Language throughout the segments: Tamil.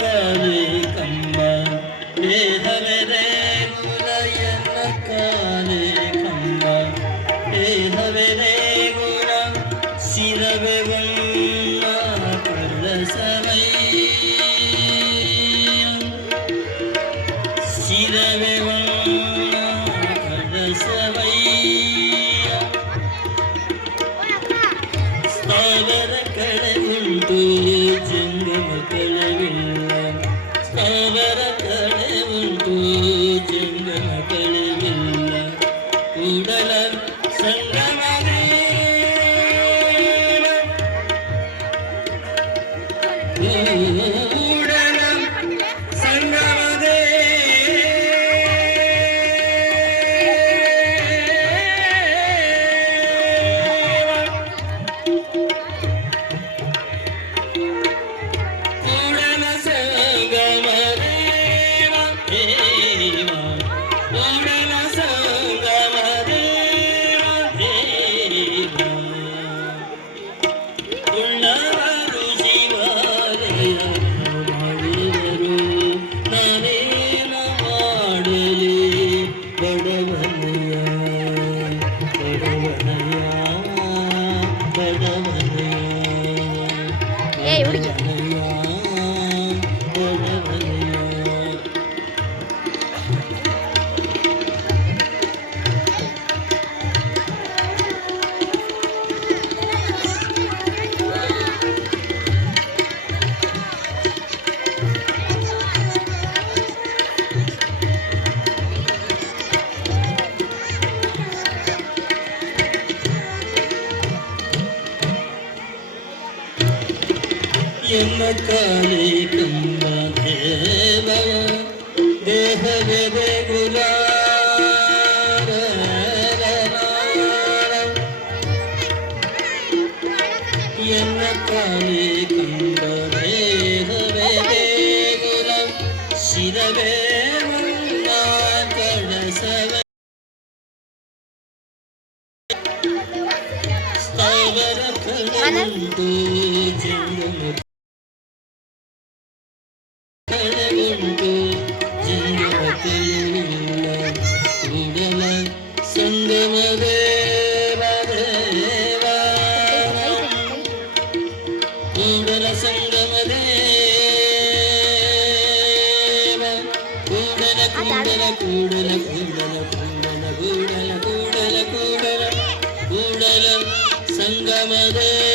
ಕವಿ ಕಮ್ಮ ದೇಹವೇ ರೇಗುಲಯನ ಕಾಲೇ ಕಮ್ಮ ದೇಹವೇ ರೇಗುಲ ಶಿರವೆ ಒಮ್ಮ ಪರಸವೈ ಶಿರವೆ ಒಮ್ಮ ಪರಸವೈ ಸ್ಥಾವರ ಕಡೆ உடல Thank you. ಎನ್ನ ಕಾಲಿ ಕಮ್ಮ ದೇವಯ ದೇಹವೇ ಗುಲಾರ ಎನ್ನ ಕಾಲಿ ಕಮ್ಮ ದೇಹವೇ ದೇಗುಲ ಶಿರವೇ ಕಡಸವೇ ಸ್ತೈವರ ಕಳಂದು ಸಂಗಮದೇ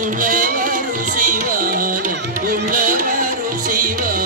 உள்ளவரு செய்வான உள்ளவரு செய்வான